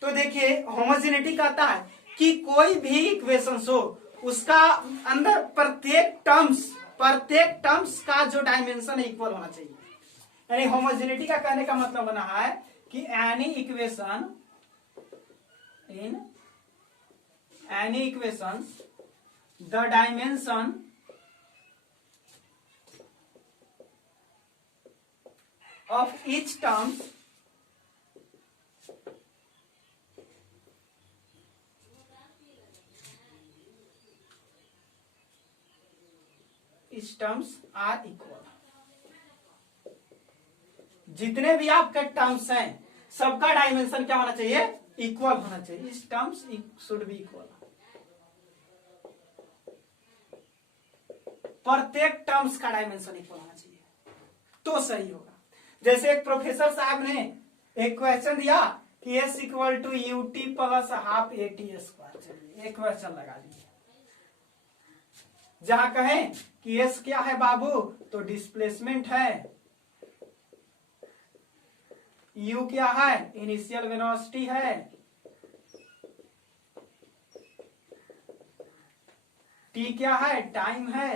तो देखिए होमोजेनिटी कहता है कि कोई भी इक्वेशंस हो उसका अंदर प्रत्येक टर्म्स का जो डायमेंशन इक्वल होना चाहिए। यानी होमोजेनिटी का कहने का मतलब बना है कि any equation the dimension of each term are equal। जितने भी आपके टर्म्स हैं सबका डायमेंशन क्या होना चाहिए, इक्वल होना चाहिए। इस टर्म्स शुड बी इक्वल, प्रत्येक टर्म्स का डायमेंशन इक्वल होना चाहिए तो सही होगा। जैसे एक प्रोफेसर साहब ने एक क्वेश्चन दिया कि s equal to ut plus half AT square, चलिए एक क्वेश्चन लगा लीजिए। जहां कहें कि s क्या है बाबू, तो डिस्प्लेसमेंट है, u क्या है, इनिशियल वेलोसिटी है, t क्या है, टाइम है,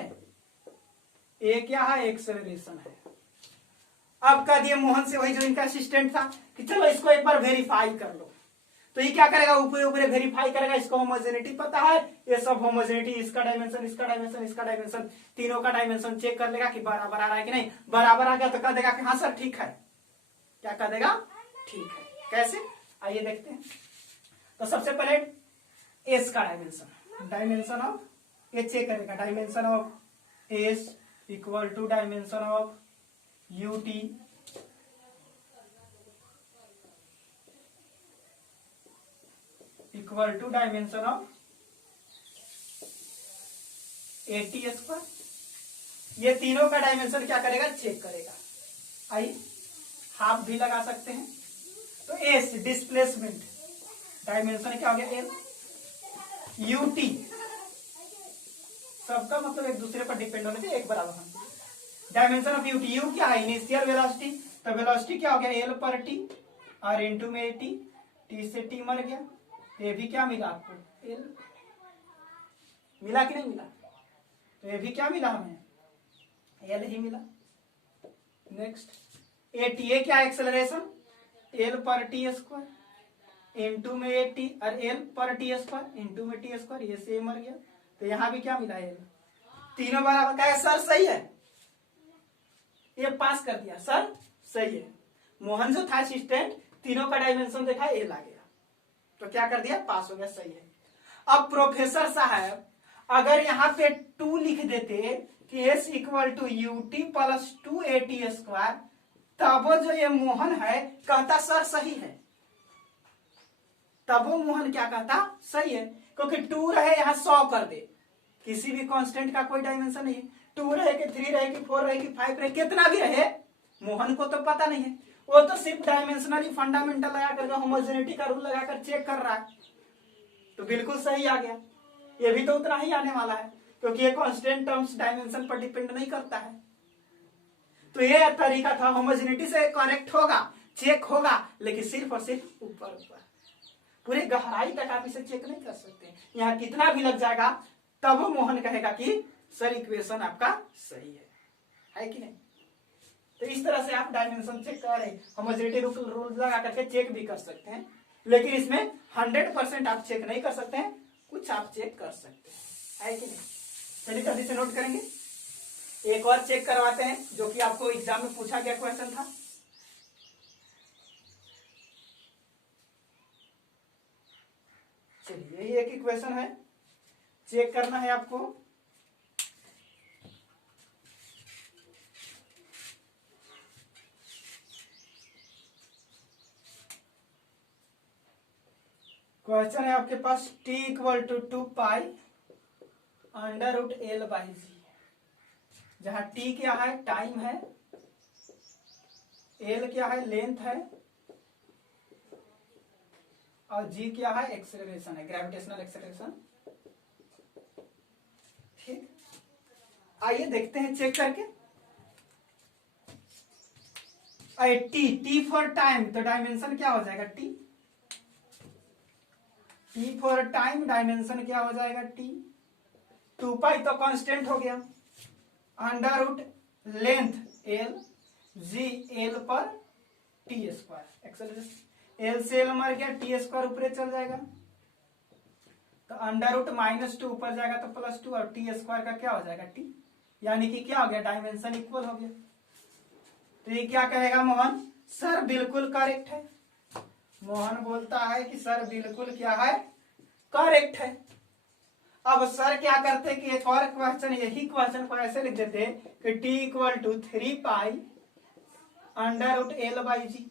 a क्या है, एक्सेलरेशन है। अब कह दिए मोहन से, वही जो इनका असिस्टेंट था, कि चलो इसको एक बार वेरीफाई कर लो। तो ये क्या करेगा, ऊपर ऊपर वेरीफाई करेगा, इसको होमोजेनिटी पता है, ये सब होमोजेनिटी, इसका डायमेंशन, इसका डायमेंशन, इसका डायमेंशन, तीनों का डायमेंशन चेक कर लेगा कि बराबर आ रहा है कि नहीं। बराबर आ गया तो कह देगा कि हाँ सर ठीक है। क्या कह देगा, ठीक है। कैसे, आइए देखते हैं। तो सबसे पहले एस का डायमेंशन ऑफ ये चेक करेगा, dimension of S equal to dimension of ut equal to dimension of AT square. ये तीनों का डायमेंशन क्या करेगा, चेक करेगा। आइए हाफ भी लगा सकते हैं। तो एस डिस्प्लेसमेंट, डायमेंशन क्या हो गया L, ut सबका मतलब एक दूसरे पर डिपेंड होने से एक बराबर होना चाहिए। डायमेंशन ऑफ ut, u क्या है, इनिशियल वेलोसिटी, तो वेलोसिटी क्या हो गया L पर t, और इनटू में AT, t से t मर गया, तो ये भी क्या मिला आपको, L मिला कि नहीं मिला, तो ये भी क्या मिला हमें, L ही मिला। नेक्स्ट AT, ये क्या एक्सेलरेशन, L पर t स्क्वायर इनटू में AT, और L पर t स्क्वायर इनटू में t स्क्वायर, ये से मर गया, तो यहाँ भी क्या मिला L, तीनों बराबर का है। सर सही है, ये पास कर दिया सर, सही है। मोहन जो था असिस्टेंट, तीनों का डायमेंशन देखा, L आ गया, तो क्या कर दिया, पास हो गया, सही है। अब प्रोफेसर साहब अगर यहाँ पे 2 लिख देते कि s equal to ut plus 2AT square, तब वो जो ये मोहन है कहता सर सही है, तब वो मोहन क्या कहता, सही है, क्योंकि 2 रहे यहाँ 100 कर दे, किसी भी कांस्टेंट का कोई डायमेंशन नहीं है, 2 रहे कि 3 रहे कि 4 रहे कि 5 रहे, कितना भी रहे, मोहन को तो पता नहीं है, वो तो सिर्फ डायमेंशनली फंडामेंटल लगा करके होमोजेनिटी का रूल लगाकर चेक कर रहा है, तो बिल्कुल सही आ गया। ये भी तो उतना ही आने वाला है, क्योंकि ये कांस्टेंट टर्म्स डायमेंशन पर डिपेंड नहीं करता है। तो ये तरीका था, होमोजेनिटी से करेक्ट होगा चेक होगा, लेकिन सिर्फ और सिर्फ ऊपर ऊपर, पूरे गहराई तक आप इसे चेक नहीं कर सकते। यहाँ कितना भी लग जाएगा तब मोहन कहेगा कि सर इक्वेशन आपका सही है कि नहीं। तो इस तरह से आप डायमेंशन चेक कर रहे, होमोजेनिटी रूल लगा करके चेक भी कर सकते हैं, लेकिन इसमें 100% आप चेक नहीं कर सकते हैं, कुछ आप चेक कर सकते हैं, है कि नहीं। चलिए जल्दी से नोट करेंगे। एक और चेक करवाते हैं जो कि आपको एग्जाम में पूछा गया क्वेश्चन था। चलिए यही एक ही क्वेश्चन है, चेक करना है आपको। क्वेश्चन है आपके पास t equal to 2 pi under root L by G, जहां t क्या है टाइम है, l क्या है लेंथ है, और g क्या है एक्सेलरेशन है, ग्रेविटेशनल एक्सेलरेशन। ठीक, आइए देखते हैं चेक करके। t फॉर टाइम, तो डायमेंशन क्या हो जाएगा t, t for time dimension क्या हो जाएगा t, 2 पाई तो कांस्टेंट हो गया, under root length l, g l पर t स्क्वायर एक्सेलरेशन, l से l मर गया, t स्क्वायर ऊपर चल जाएगा, तो अंडर रूट -2 ऊपर जाएगा तो +2, और t स्क्वायर का क्या हो जाएगा t, यानी कि क्या हो गया डायमेंशन इक्वल हो गया। तो ये क्या कहेगा मोहन, सर बिल्कुल करेक्ट है। मोहन बोलता है कि सर बिल्कुल क्या है करेक्ट है। अब सर क्या करते कि एक और क्वेश्चन, यही क्वेश्चन को ऐसे लिख देते कि t equal to 3 pi under root L by G.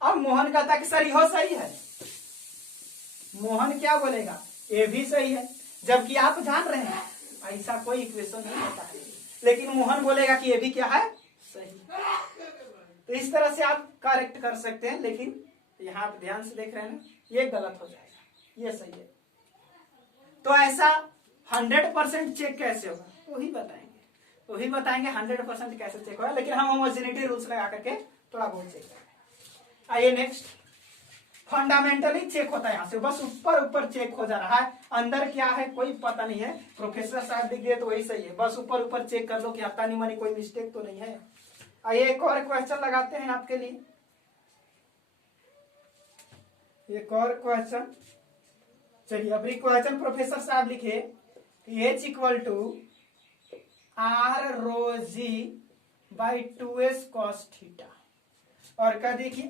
अब मोहन कहता कि सर यह सही है, मोहन क्या बोलेगा ये भी सही है, जबकि आप जान रहे हैं ऐसा कोई इक्वेशन नहीं होता है, लेकिन मोहन बोलेगा कि ये भी क्या है सही। तो इस तरह से आप करेक्ट कर सकते हैं, लेकिन यहाँ आप ध्यान से देख रहे हैं ना, ये गलत हो जाएगा, ये सही है। तो ऐसा 100% चेक कैसे होगा वही बताएंगे 100% कैसे चेक होगा, लेकिन हम होमोजेनिटी रूल्स लगा करके थोड़ा बहुत चेक करेंगे। आइए नेक्स्ट, फंडामेंटली चेक होता है, यहाँ से बस ऊपर ऊपर चेक हो जा रहा है, अंदर क्या है कोई पता नहीं है, प्रोफेसर साहब लिख दिए तो वही सही है, बस ऊपर ऊपर चेक कर लो कि हत्ता नहीं मनी कोई मिस्टेक तो नहीं है। आइए एक और क्वेश्चन लगाते हैं आपके लिए, एक और क्वेश्चन। चलिए अभी क्वेश्चन प्रोफेसर साहब लिखे H equal to R rho G by 2s cos theta, और कह दी कि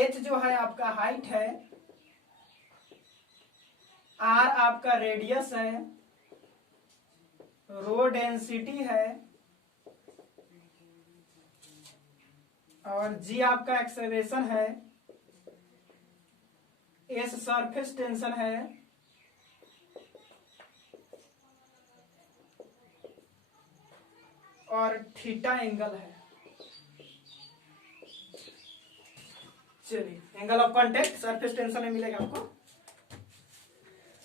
H जो है आपका हाइट है, R आपका रेडियस है, रो डेंसिटी है, और G आपका एक्सेलरेशन है, S सरफेस टेंशन है, और थीटा एंगल है। चलिए angle of contact surface tension में मिलेगा आपको।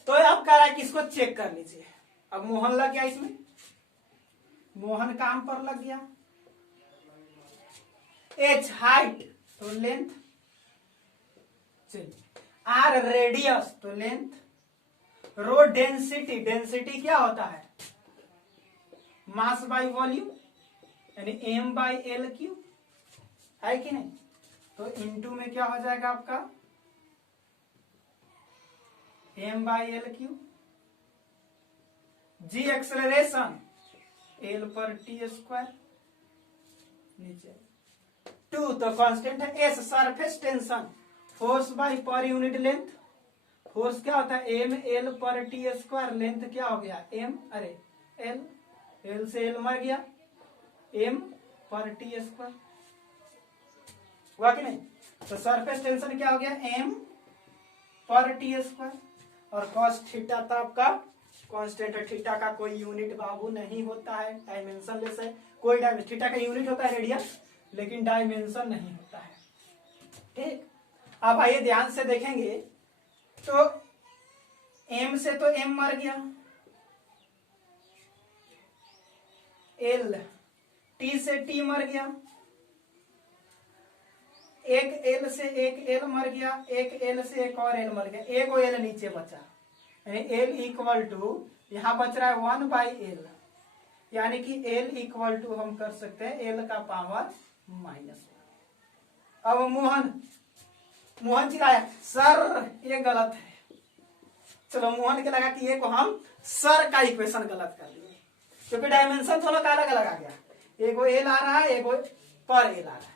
तो अब कह रहा है कि इसको चेक कर लीजिए। अब मोहन लग गया, इसमें मोहन काम पर लग गया। H हाइट तो लेंथ, चलिए R रेडियस तो लेंथ, रो डेंसिटी, डेंसिटी क्या होता है मास बाई वॉल्यूम यानी m बाई एल क्यू, है कि नहीं। तो इनटू में क्या हो जाएगा आपका m by L Q, g acceleration L per T square, नीचे 2 तो कांस्टेंट है, S surface tension force by per unit length, force क्या होता है M L per T square, length क्या हो गया एम, अरे एल, एल से एल मर गया, एम पर टी स्क्वायर हुआ कि नहीं। तो सरफेस टेंशन क्या हो गया एम पर टी स्क्वायर, और कॉस थीटा था आपका कांस्टेंट है, थीटा का कोई यूनिट बाबू नहीं होता है, डायमेंशन लेस है, कोई डायमेंशन, थीटा का यूनिट होता है रेडियस, लेकिन डायमेंशन नहीं होता है। ठीक, अब आइए ध्यान से देखेंगे, तो m से तो m मर गया, l, t से t मर गया, एक एल से एक एल मर गया, एक एल से एक और एल मर गया, एक वो एल नीचे बचा, यानी एल इक्वल टू यहाँ बच रहा है 1/l, यानी कि एल इक्वल टू हम कर सकते हैं एल का पावर -1। अब मोहन चिल्लाया सर ये गलत है। चलो मोहन के लगा कि ये को हम सर का इक्वेशन गलत कर दिए, क्योंकि डायमेंशन दोनों का अलग अलग आ गया, एगो एल आ रहा है, एगो पर एल आ रहा है,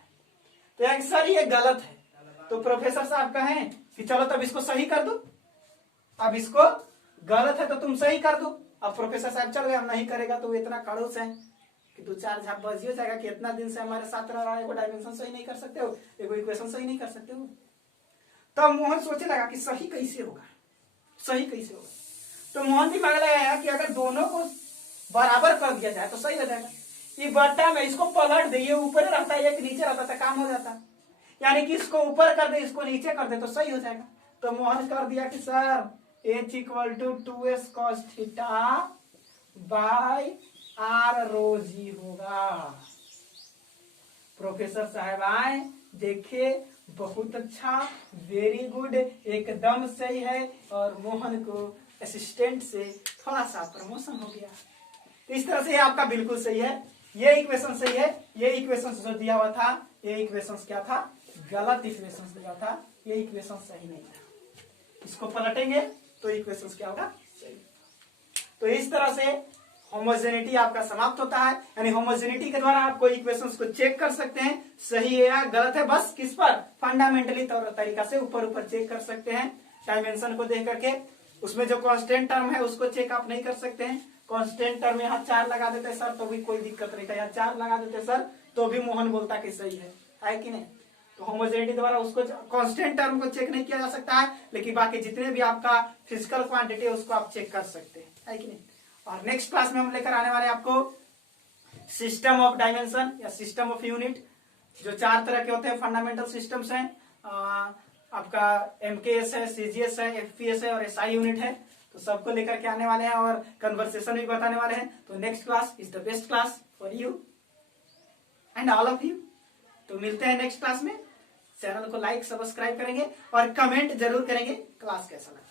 तो यानी सर ये गलत है। तो प्रोफेसर साहब कहें कि चलो तब इसको सही कर दो, अब इसको गलत है तो तुम सही कर दो। अब प्रोफेसर साहब चल गए, हम नहीं करेगा तो वो इतना खड़ूस है कि 2-4 झाप बज हो जाएगा कि इतना दिन से हमारे साथ रह रहा है, एगो डायमेंशन सही नहीं कर सकते हो, एगो इक्वेशन सही नहीं कर सकते हो। तब मोहन सोचने लगा कि सही कैसे होगा, सही कैसे होगा। तो मोहन दिमाग लगाया कि अगर दोनों को बराबर कर दिया जाए तो सही हो जाएगा। ये बट्टा में इसको पलट दे, ये ऊपर रहता है, एक नीचे रहता था, काम हो जाता। यानी कि इसको ऊपर कर दे, इसको नीचे कर दे तो सही हो जाएगा। तो मोहन कर दिया कि sir h equal to 2s cos theta by r rho g होगा। प्रोफेसर साहब आए, देखे, बहुत अच्छा, वेरी गुड, एकदम सही है, और मोहन को असिस्टेंट से थोड़ा सा प्रमोशन हो गया। तो इस तरह से आपका बिल्कुल सही है, ये इक्वेशन सही है, ये इक्वेशन जो दिया हुआ था ये इक्वेशन क्या था, गलत इक्वेशन दिया था, ये इक्वेशन सही नहीं था। इसको पलटेंगे तो इक्वेशन क्या होगा, सही। तो इस तरह से होमोजेनिटी आपका समाप्त होता है, यानी होमोजेनिटी के द्वारा आप कोई इक्वेशंस को चेक कर सकते हैं सही है या गलत है, बस किस पर, फंडामेंटली तरीका से ऊपर ऊपर चेक कर सकते हैं डायमेंशन को देख करके। उसमें जो कांस्टेंट टर्म है उसको चेक आप नहीं कर सकते हैं, कांस्टेंट टर्म यहाँ 4 लगा देते सर तो भी कोई दिक्कत नहीं था, यहाँ 4 लगा देते सर तो भी मोहन बोलता कि सही है कि नहीं। तो होमोजेनिटी द्वारा उसको कांस्टेंट टर्म को चेक नहीं किया जा सकता है, लेकिन बाकी जितने भी आपका फिजिकल क्वांटिटी है उसको आप चेक कर सकते हैं, है कि नहीं। और नेक्स्ट क्लास में हम लेकर आने वाले आपको सिस्टम ऑफ डायमेंशन या सिस्टम ऑफ यूनिट, जो 4 तरह के होते हैं फंडामेंटल सिस्टम्स हैं। आपका MKS है, CGS है, FPS है और SI यूनिट है। तो सबको लेकर के आने वाले हैं और कन्वर्सेशन भी बताने वाले हैं। तो next class is the best class for you and all of you. तो मिलते हैं नेक्स्ट क्लास में। चैनल को लाइक सब्सक्राइब करेंगे और कमेंट जरूर करेंगे क्लास कैसा लगा।